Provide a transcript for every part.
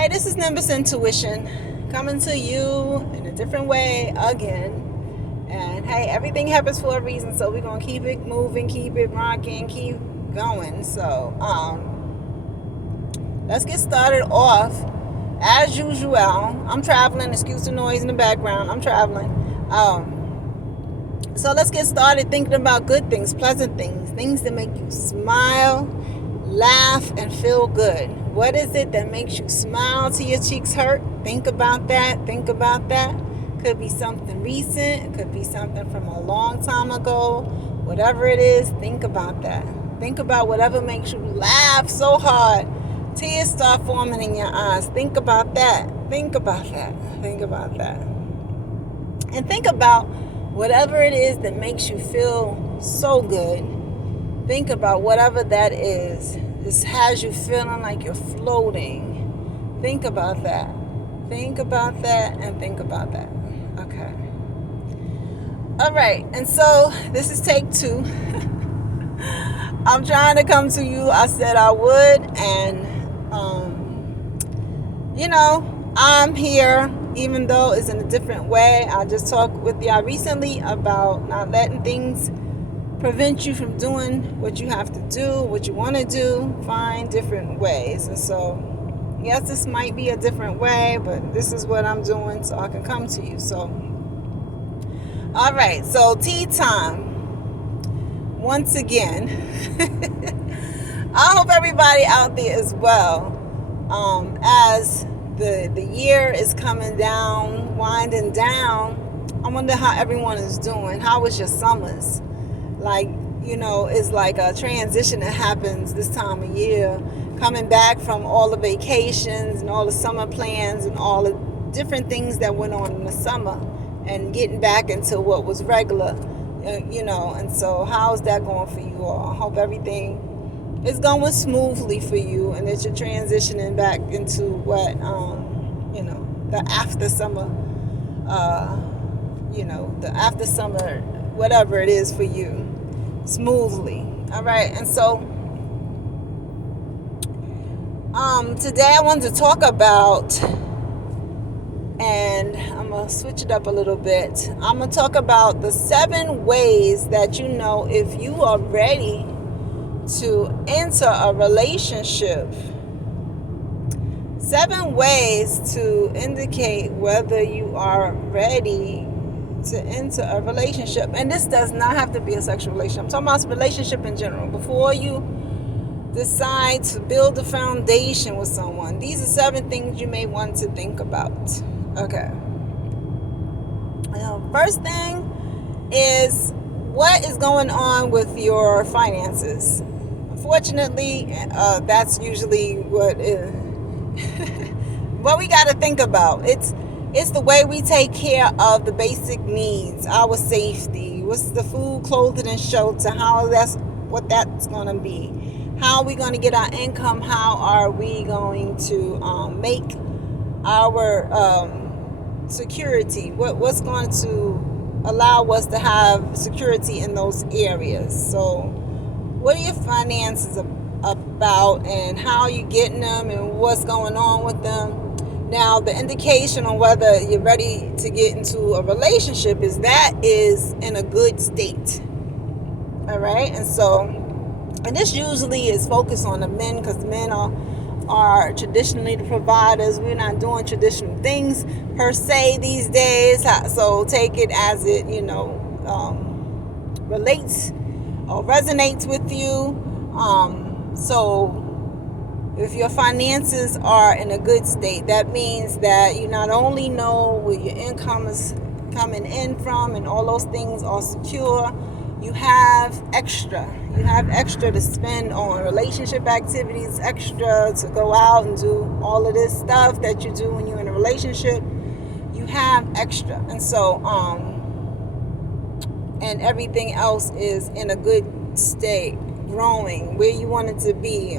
Hey, this is Nimbus Intuition coming to you in a different way again. And hey, everything happens for a reason, so we're gonna keep it moving, keep it rocking, keep going. So, let's get started off as usual. I'm traveling, excuse the noise in the background. I'm traveling. So let's get started thinking about good things, pleasant things, things that make you smile, laugh, and feel good. What is it that makes you smile till your cheeks hurt? Think about that. Think about that. Could be something recent. It could be something from a long time ago. Whatever it is, think about that. Think about whatever makes you laugh so hard. Tears start forming in your eyes. Think about that. Think about that. Think about that. And think about whatever it is that makes you feel so good. Think about whatever that is. This has you feeling like you're floating. Think about that. Think about that and think about that. Okay. All right. And so this is take 2. I'm trying to come to you. I said I would. And, I'm here, even though it's in a different way. I just talked with y'all recently about not letting things prevent you from doing what you have to do, what you want to do. Find different ways. And so, yes, this might be a different way, but this is what I'm doing so I can come to you. So, all right. So, Teatime. Once again, I hope everybody out there is well. As the year is coming down, winding down, I wonder how everyone is doing. How was your summers? It's like a transition that happens this time of year, coming back from all the vacations and all the summer plans and all the different things that went on in the summer and getting back into what was regular, and so how's that going for you all? I hope everything is going smoothly for you and that you're transitioning back into what, the after summer, the after summer, whatever it is for you, smoothly. All right. And so today I wanted to talk about, and I'm going to switch it up a little bit. I'm going to talk about the 7 ways that you know if you are ready to enter a relationship. 7 ways to indicate whether you are ready to enter a relationship. And this does not have to be a sexual relationship. I'm talking about relationship in general. Before you decide to build a foundation with someone, these are 7 things you may want to think about. Okay. First thing is, what is going on with your finances? Unfortunately, that's usually what we got to think about. It's the way we take care of the basic needs, our safety. What's the food, clothing, and shelter? What that's going to be. How are we going to get our income? How are we going to make our security? What's going to allow us to have security in those areas? So, what are your finances about, and how are you getting them, and what's going on with them? Now, the indication on whether you're ready to get into a relationship is in a good state. All right? And this usually is focused on the men, because men are traditionally the providers. We're not doing traditional things per se these days. So take it as it, relates or resonates with you. So if your finances are in a good state, that means that you not only know where your income is coming in from and all those things are secure, you have extra. You have extra to spend on relationship activities, extra to go out and do all of this stuff that you do when you're in a relationship. You have extra. And so, and everything else is in a good state, growing where you want it to be.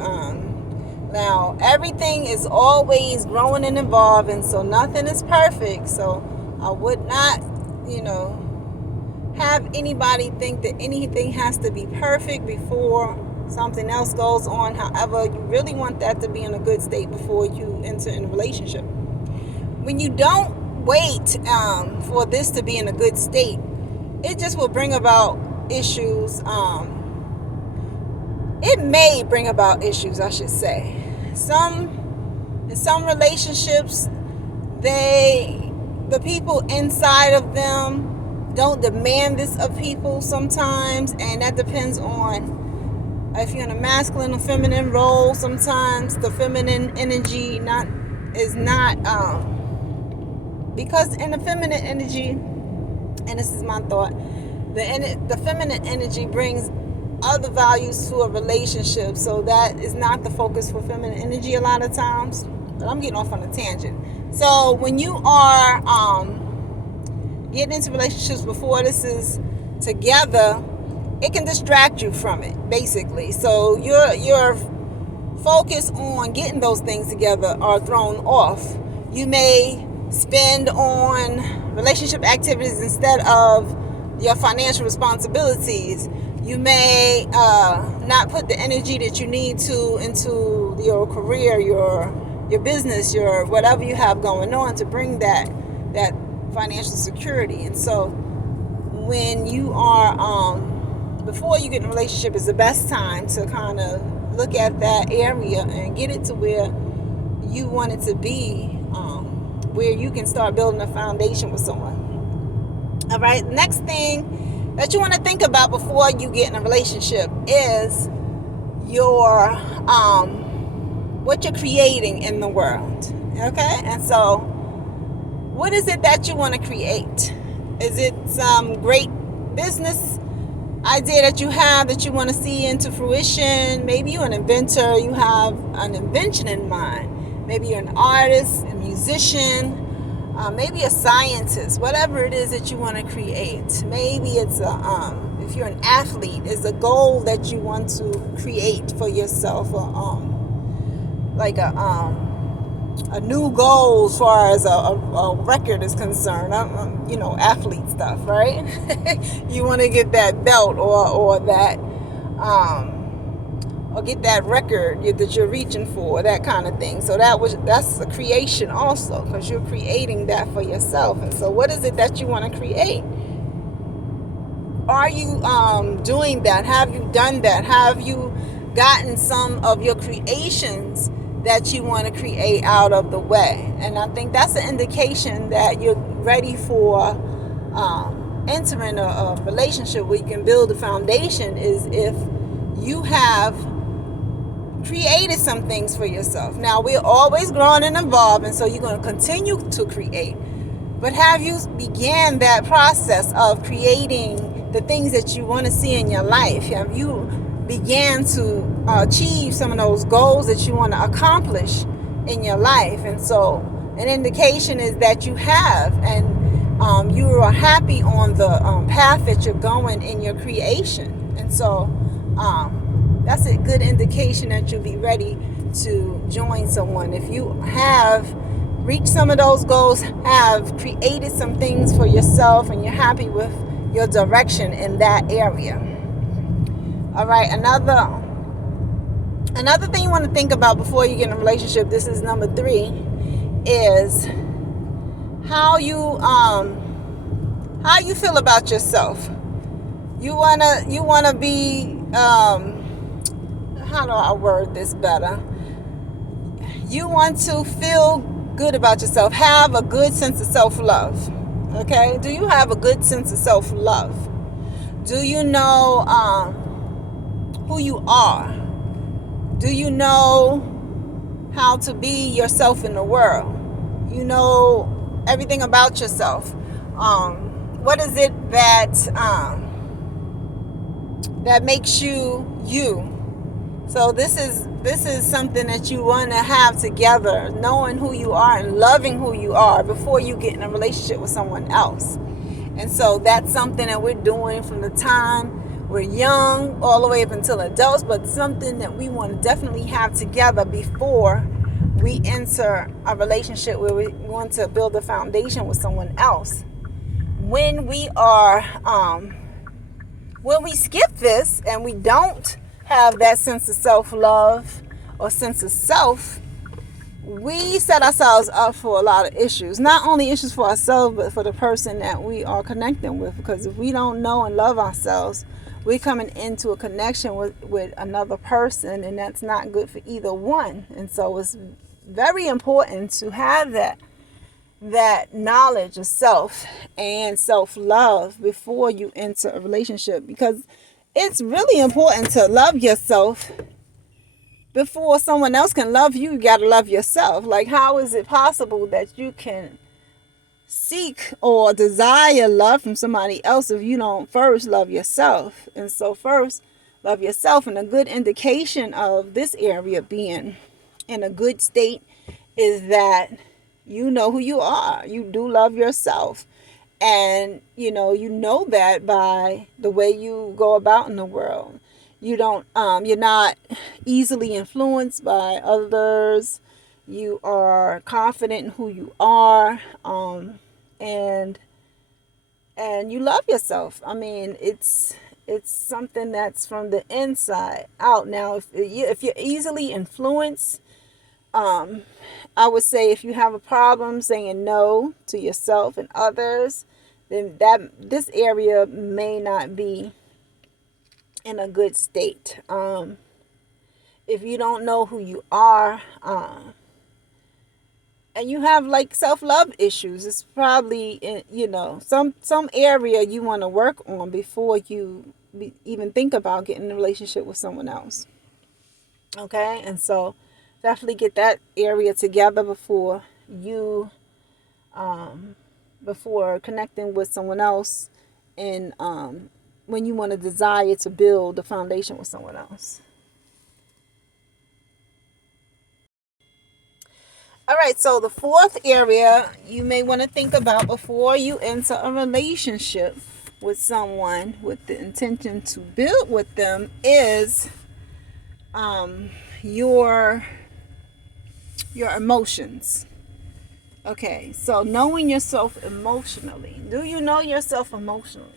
Now, everything is always growing and evolving, so nothing is perfect. So I would not, have anybody think that anything has to be perfect before something else goes on. However, you really want that to be in a good state before you enter in a relationship. When you don't wait for this to be in a good state, it just will bring about issues. It may bring about issues, I should say. In some relationships, the people inside of them don't demand this of people sometimes, and that depends on if you're in a masculine or feminine role. Sometimes the feminine energy is not because in the feminine energy, and this is my thought, the feminine energy brings other values to a relationship, so that is not the focus for feminine energy a lot of times. But I'm getting off on a tangent. So when you are getting into relationships before this is together, it can distract you from it, basically. So your focus on getting those things together are thrown off. You may spend on relationship activities instead of your financial responsibilities. You may not put the energy that you need to into your career, your business, your whatever you have going on to bring that financial security. And so when you are before you get in a relationship is the best time to kind of look at that area and get it to where you want it to be, where you can start building a foundation with someone. All right, next thing that you want to think about before you get in a relationship is your what you're creating in the world. Okay, and so what is it that you want to create? Is it some great business idea that you have that you want to see into fruition? Maybe you're an inventor, you have an invention in mind. Maybe you're an artist, a musician, maybe a scientist, whatever it is that you want to create. Maybe it's if you're an athlete, it's a goal that you want to create for yourself, like a new goal as far as a record is concerned. Athlete stuff, right? You want to get that belt or that or get that record that you're reaching for, that kind of thing. So that's a creation also, because you're creating that for yourself. And so what is it that you want to create? Are you doing that? Have you done that? Have you gotten some of your creations that you want to create out of the way? And I think that's an indication that you're ready for entering a relationship where you can build a foundation, is if you have created some things for yourself. Now, we're always growing and evolving, so you're going to continue to create. But have you began that process of creating the things that you want to see in your life? Have you began to achieve some of those goals that you want to accomplish in your life? And so an indication is that you have, and you are happy on the path that you're going in your creation. And so that's a good indication that you'll be ready to join someone. If you have reached some of those goals, have created some things for yourself, and you're happy with your direction in that area. All right, another thing you want to think about before you get in a relationship, this is number 3, is how you feel about yourself. You wanna be how do I word this better? You want to feel good about yourself, have a good sense of self-love. Okay? Do you have a good sense of self-love? Do you know who you are? Do you know how to be yourself in the world? You know everything about yourself. What is it that makes you you? So this is something that you want to have together, knowing who you are and loving who you are before you get in a relationship with someone else. And so that's something that we're doing from the time we're young all the way up until adults, but something that we want to definitely have together before we enter a relationship where we want to build a foundation with someone else. When we skip this and we don't have that sense of self-love or sense of self, we set ourselves up for a lot of issues. Not only issues for ourselves, but for the person that we are connecting with. Because if we don't know and love ourselves, we're coming into a connection with another person, and that's not good for either one. And so it's very important to have that knowledge of self and self-love before you enter a relationship, because it's really important to love yourself before someone else can love you. You got to love yourself. Like, how is it possible that you can seek or desire love from somebody else if you don't first love yourself? And so first love yourself, and a good indication of this area being in a good state is that you know who you are. You do love yourself. And you know that by the way you go about in the world. You're not easily influenced by others. You are confident in who you are, and you love yourself. I mean, it's something that's from the inside out. Now, if you're easily influenced, I would say if you have a problem saying no to yourself and others, then this area may not be in a good state. If you don't know who you are, and you have like self-love issues, it's probably in, some area you want to work on before you even think about getting in a relationship with someone else. Okay, and so definitely get that area together before connecting with someone else, and when you want to desire to build a foundation with someone else. All right, so the fourth area you may want to think about before you enter a relationship with someone with the intention to build with them is your emotions. Okay, so knowing yourself emotionally. Do you know yourself emotionally?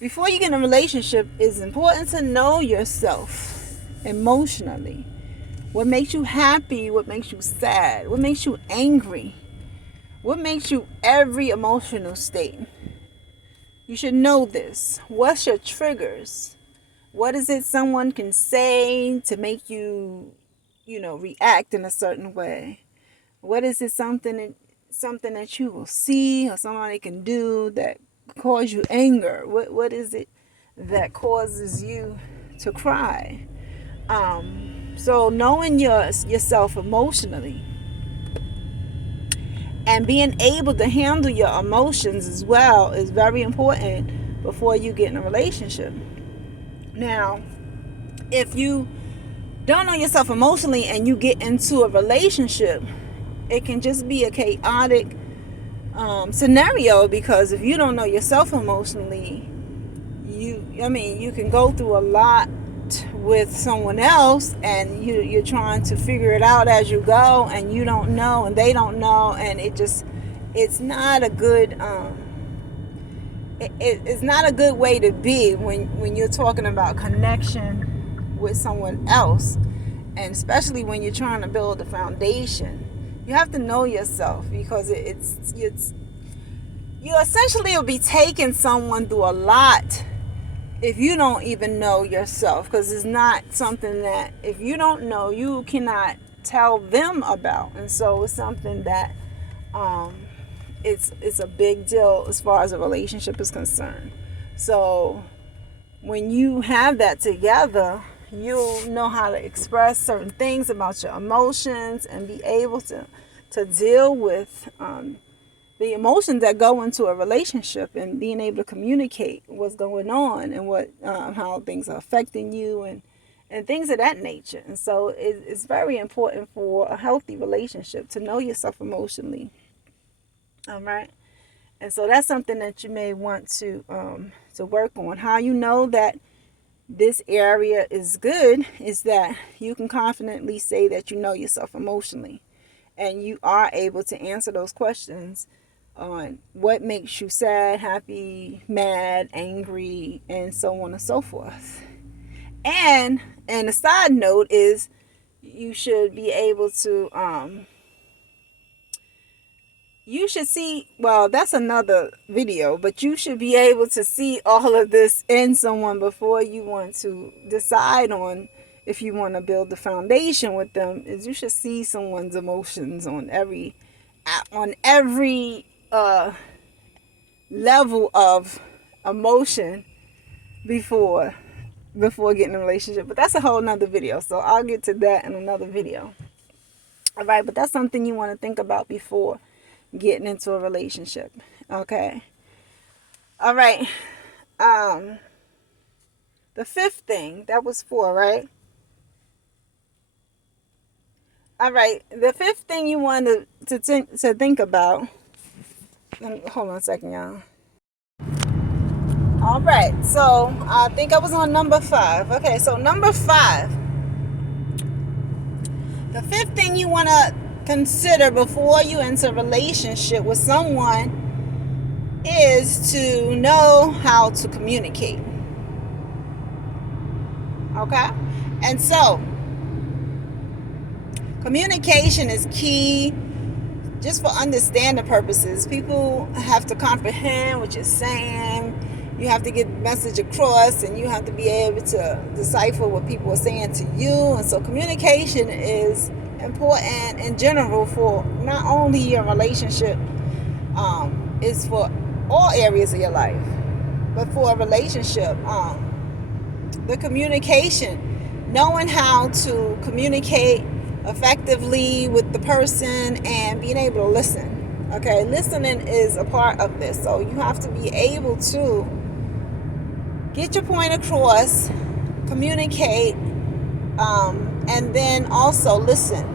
Before you get in a relationship, it's important to know yourself emotionally. What makes you happy? What makes you sad? What makes you angry? What makes you every emotional state? You should know this. What's your triggers? What is it someone can say to make you, react in a certain way? What is it something that you will see or somebody can do that cause you anger? What is it that causes you to cry? So knowing yourself emotionally and being able to handle your emotions as well is very important before you get in a relationship. Now, if you don't know yourself emotionally and you get into a relationship, it can just be a chaotic scenario, because if you don't know yourself emotionally, you can go through a lot with someone else, and you're trying to figure it out as you go, and you don't know and they don't know, and it's not a good it's not a good way to be when you're talking about connection with someone else, and especially when you're trying to build a foundation. You have to know yourself, because you essentially will be taking someone through a lot if you don't even know yourself, because it's not something that, if you don't know, you cannot tell them about. And so it's something that it's a big deal as far as a relationship is concerned. So when you have that together, you'll know how to express certain things about your emotions and be able to deal with the emotions that go into a relationship, and being able to communicate what's going on and what how things are affecting you, and things of that nature. And so it's very important for a healthy relationship to know yourself emotionally. All right. And so that's something that you may want to work on. How you know that this area is good is that you can confidently say that you know yourself emotionally, and you are able to answer those questions on what makes you sad, happy, mad, angry, and so on and so forth. And a side note is you should be able to you should see, well, that's another video, but you should be able to see all of this in someone before you want to decide on if you want to build the foundation with them. Is you should see someone's emotions on every level of emotion before getting a relationship. But that's a whole nother video, so I'll get to that in another video. All right, but that's something you want to think about before getting into a relationship. Okay. All right. The fifth thing, that was 4, right? All right. The fifth thing you want to think about. Hold on a second, y'all. All right. So I think I was on number 5. Okay. So number 5. The fifth thing you want to consider before you enter a relationship with someone is to know how to communicate. Okay? And so, communication is key just for understanding purposes. People have to comprehend what you're saying. You have to get the message across, and you have to be able to decipher what people are saying to you. And so communication is important in general for not only your relationship, it's for all areas of your life, but for a relationship, the communication, knowing how to communicate effectively with the person and being able to listen. Okay, listening is a part of this, so you have to be able to get your point across, communicate, and then also listen.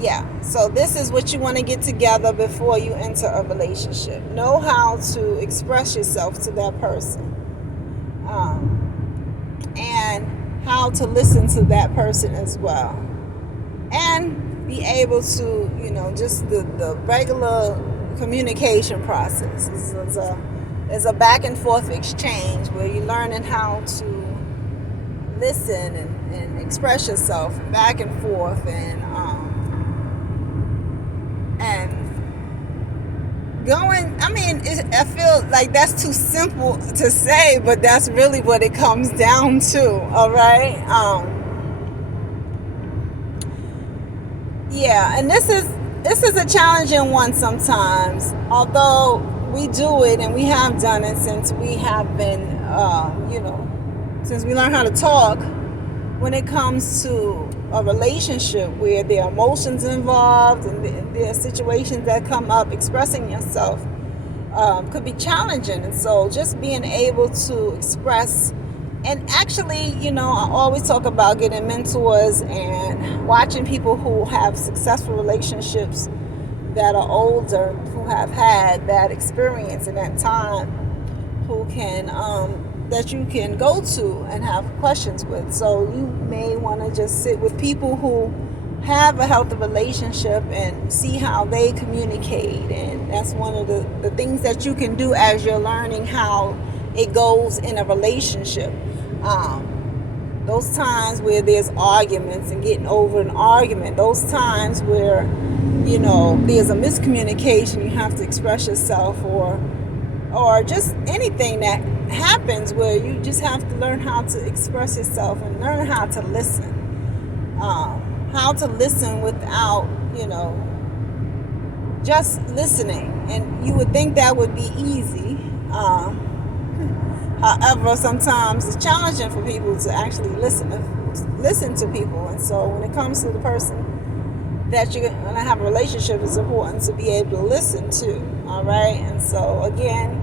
Yeah, so this is what you want to get together before you enter a relationship. Know how to express yourself to that person, and how to listen to that person as well, and be able to, just the regular communication process is a back and forth exchange where you're learning how to listen and express yourself back and forth, and going, I feel like that's too simple to say, but that's really what it comes down to. All right. Yeah, and this is a challenging one sometimes, although we do it and we have done it since we have been, since we learned how to talk. When it comes to a relationship where there are emotions involved and there are situations that come up, expressing yourself could be challenging. And so just being able to express, and actually, I always talk about getting mentors and watching people who have successful relationships that are older, who have had that experience in that time, who can that you can go to and have questions with. So you may want to just sit with people who have a healthy relationship and see how they communicate. And that's one of the things that you can do as you're learning how it goes in a relationship. Those times where there's arguments and getting over an argument, those times where there's a miscommunication, you have to express yourself, or just anything that happens where you just have to learn how to express yourself and learn how to listen. How to listen without, just listening. And you would think that would be easy. However, sometimes it's challenging for people to actually listen to people. And so when it comes to the person that you're going to have a relationship, it's important to be able to listen to. All right. And so again,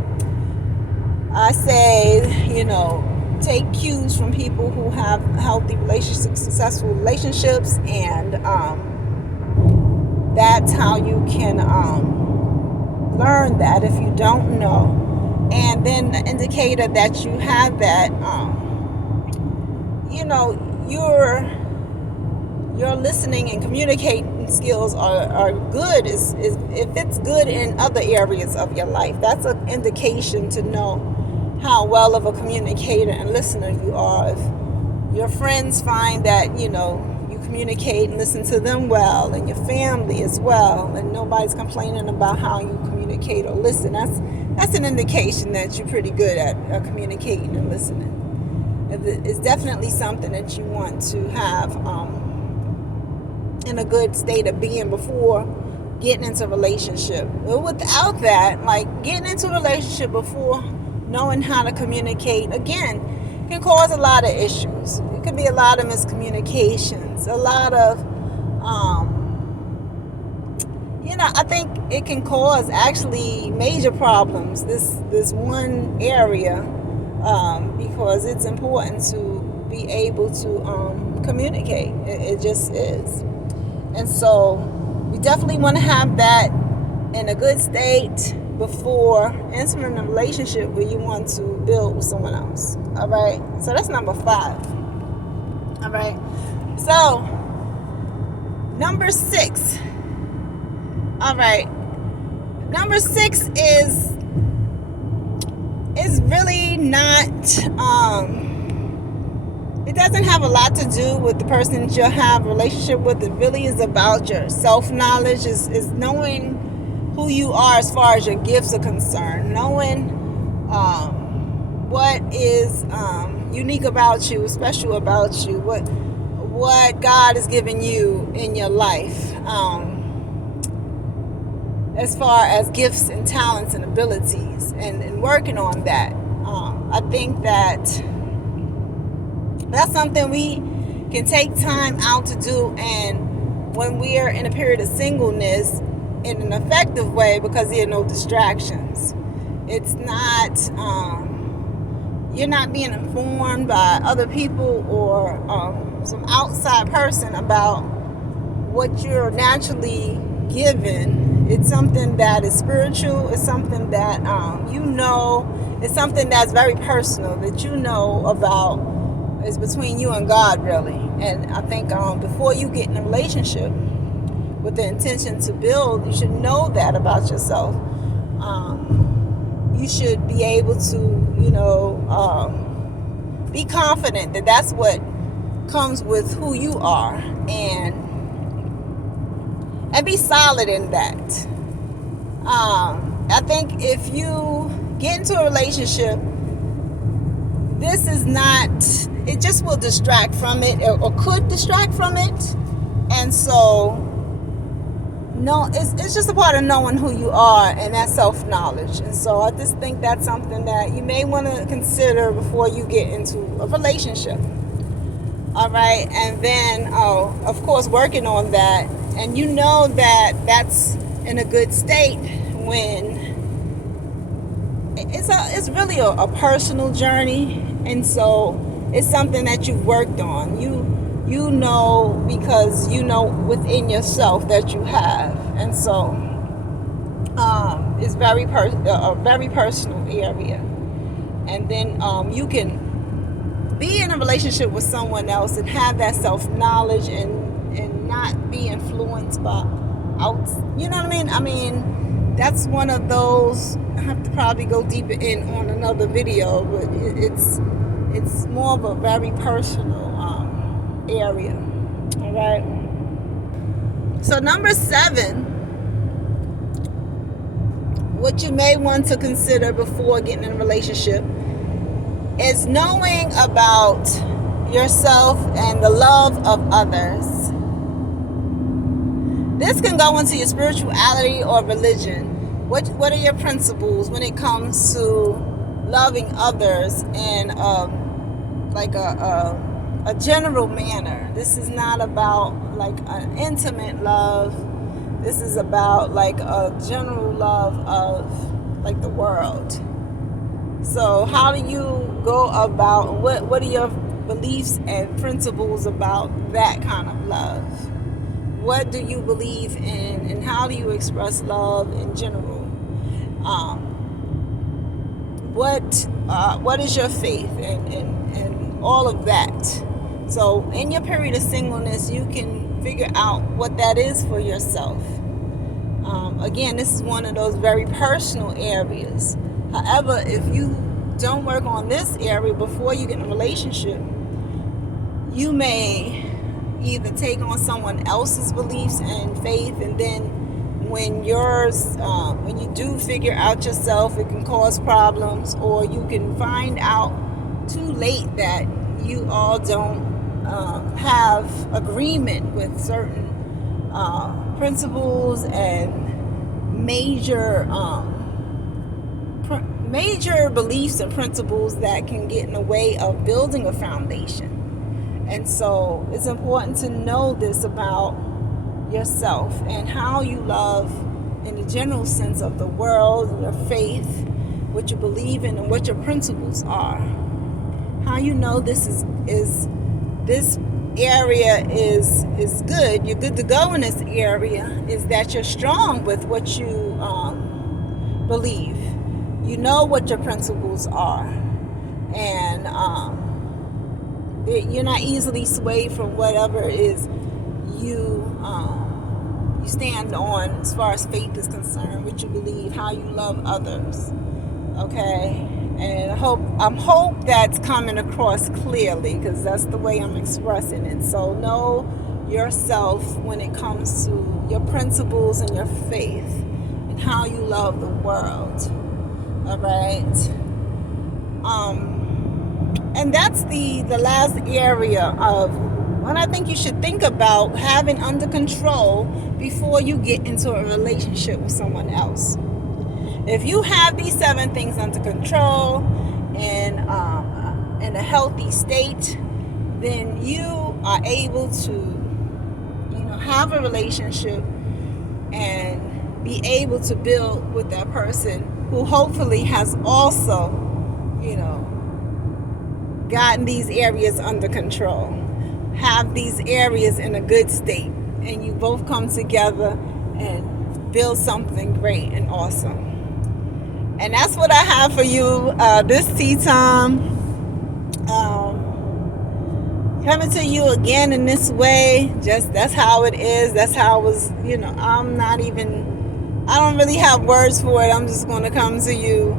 I say, take cues from people who have healthy relationships, successful relationships, and that's how you can learn that if you don't know. And then the indicator that you your listening and communicating skills are good, is if it's good in other areas of your life, that's an indication to know how well of a communicator and listener you are. If your friends find that, you communicate and listen to them well, and your family as well, and nobody's complaining about how you communicate or listen, that's an indication that you're pretty good at communicating and listening. It's definitely something that you want to have in a good state of being before getting into a relationship. But without that, like getting into a relationship before knowing how to communicate, again, can cause a lot of issues. It could be a lot of miscommunications, a lot of I think it can cause actually major problems, this one area, because it's important to be able to communicate. It just is. And so we definitely want to have that in a good state before entering a relationship where you want to build with someone else. All right. So that's number 5. All right. So number 6. All right. Number 6 is really not, it doesn't have a lot to do with the person that you'll have a relationship with. It really is about your self-knowledge, is knowing who you are as far as your gifts are concerned, knowing what is unique about you, special about you, what God has given you in your life, as far as gifts and talents and abilities, and working on that. I think that's something we can take time out to do, and when we are in a period of singleness, in an effective way, because there are no distractions. It's not, you're not being informed by other people or some outside person about what you're naturally given. It's something that is spiritual. It's something that it's something that's very personal, that about. It's between you and God, really. And I think before you get in a relationship with the intention to build, you should know that about yourself. You should be able to, be confident that that's what comes with who you are, and be solid in that. I think if you get into a relationship, this is not, it just will distract from it, or could distract from it. And so, no, it's just a part of knowing who you are, and that self-knowledge. And so I just think that's something that you may want to consider before you get into a relationship. All right. And then, of course, working on that. And that that's in a good state when it's really a personal journey. And so it's something that you've worked on. You know, because you know within yourself that you have. And so it's a very personal area. And then you can be in a relationship with someone else and have that self-knowledge and not be influenced by you know what I mean? I mean, that's one of those, I have to probably go deeper in on another video, but it's more of a very personal area. All right. So number 7, what you may want to consider before getting in a relationship is knowing about yourself and the love of others. This can go into your spirituality or religion. What are your principles when it comes to loving others in a general manner? This is not about like an intimate love. This is about like a general love of like the world. So how do you go about, what are your beliefs and principles about that kind of love? What do you believe in, and how do you express love in general? What is your faith and all of that? So in your period of singleness, you can figure out what that is for yourself. Again, this is one of those very personal areas. However, if you don't work on this area before you get in a relationship, you may either take on someone else's beliefs and faith, and then when you do figure out yourself, it can cause problems, or you can find out too late that you all don't have agreement with certain principles and major beliefs and principles that can get in the way of building a foundation. And so it's important to know this about yourself and how you love in the general sense of the world, and your faith, what you believe in, and what your principles are. How you know this area is good, you're good to go in this area, is that you're strong with what you believe. You know what your principles are, and you're not easily swayed from whatever it is you stand on as far as faith is concerned, what you believe, how you love others. Okay, and I hope that's coming across clearly, because that's the way I'm expressing it. So know yourself when it comes to your principles and your faith and how you love the world. All right. And that's the last area of what I think you should think about having under control before you get into a relationship with someone else. If you have these 7 things under control and in a healthy state, then you are able to, have a relationship and be able to build with that person who hopefully has also, gotten these areas under control, have these areas in a good state, and you both come together and build something great and awesome. And that's what I have for you this tea time. Coming to you again in this way, just that's how it is. That's how it was, I don't really have words for it. I'm just going to come to you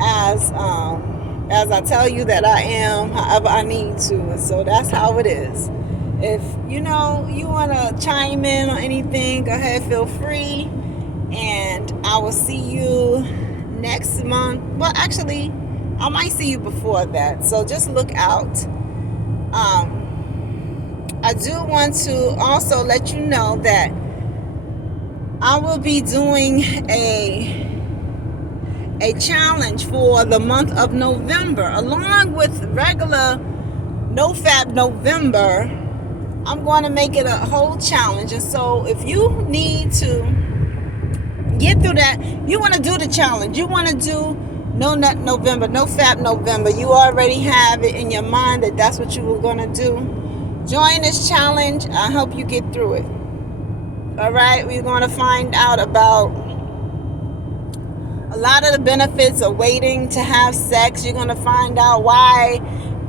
as I tell you that I am, however I need to. And so that's how it is. If, you want to chime in on anything, go ahead, feel free. And I will see you next month. Well, actually, I might see you before that. So just look out. I do want to also let you know that I will be doing a challenge for the month of November, along with regular NoFap November. I'm going to make it a whole challenge. And so if you need to get through that, you want to do the challenge, you want to do No Nut November, NoFap November, you already have it in your mind that that's what you were going to do, join this challenge. I help you get through it. All right, we're going to find out about a lot of the benefits of waiting to have sex. You're going to find out why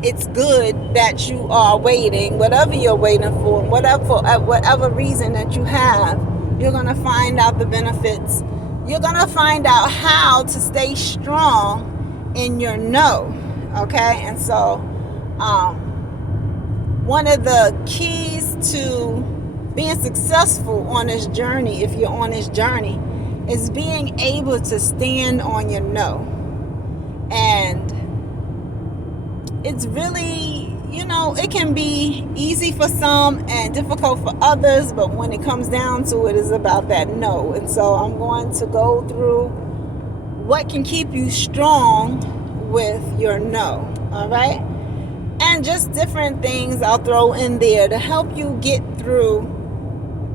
it's good that you are waiting, whatever you're waiting for, whatever reason that you have. You're going to find out the benefits. You're going to find out how to stay strong in your no. Okay? And so, one of the keys to being successful on this journey, if you're on this journey, is being able to stand on your no. And it's really, it can be easy for some and difficult for others, but when it comes down to it, it's about that no. And so I'm going to go through what can keep you strong with your no. All right? And just different things I'll throw in there to help you get through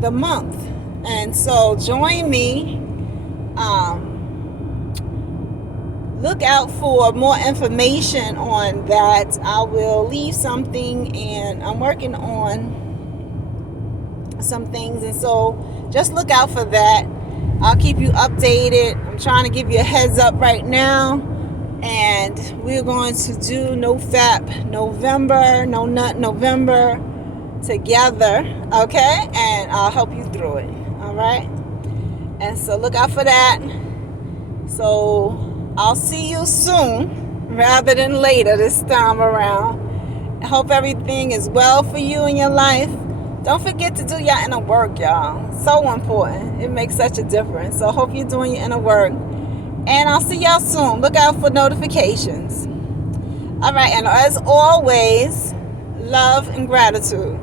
the month. And so join me. Look out for more information on that. I will leave something, and I'm working on some things, and so just look out for that. I'll keep you updated. I'm trying to give you a heads up right now, and we're going to do NoFap November, No Nut November together, okay? And I'll help you through it, all right? And so look out for that. So I'll see you soon rather than later this time around. I hope everything is well for you in your life. Don't forget to do your inner work, y'all. So important. It makes such a difference. So I hope you're doing your inner work. And I'll see y'all soon. Look out for notifications. All right, and as always, love and gratitude.